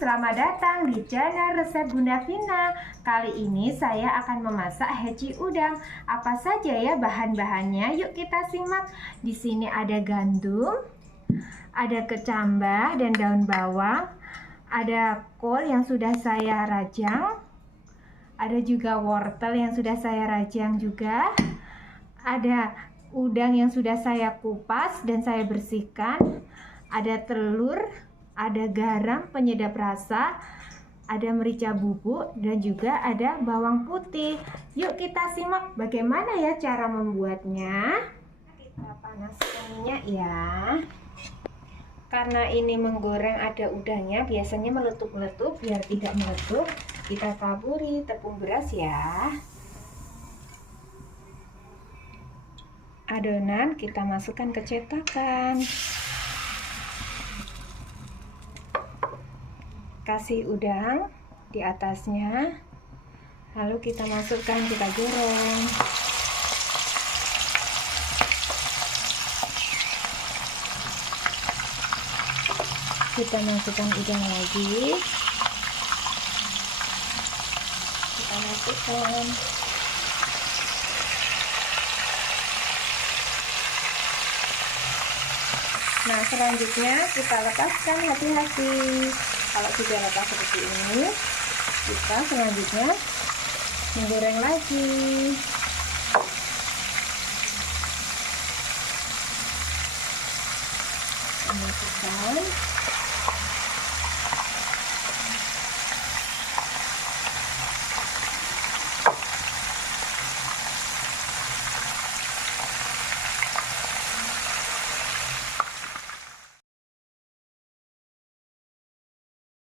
selamat datang di channel resep Bunda Vina. Kali ini saya akan memasak heci udang. Apa saja ya bahan-bahannya? Yuk kita simak. Di sini ada gandum, ada kecambah dan daun bawang, ada kol yang sudah saya rajang, ada juga wortel yang sudah saya rajang juga, ada udang yang sudah saya kupas dan saya bersihkan, ada telur, ada garam penyedap rasa, ada merica bubuk, dan juga ada bawang putih. Yuk kita simak bagaimana ya cara membuatnya. Kita panaskan minyak ya. Karena ini menggoreng ada udangnya, biasanya meletup-meletup. Biar tidak meletup, kita taburi tepung beras ya. Adonan kita masukkan ke cetakan. Kasih udang di atasnya, lalu kita masukkan, kita goreng. Kita masukkan udang lagi, kita masukkan. Nah, selanjutnya kita lepaskan, hati-hati. Kalau sudah lepas seperti ini, kita selanjutnya menggoreng lagi. Masukkan.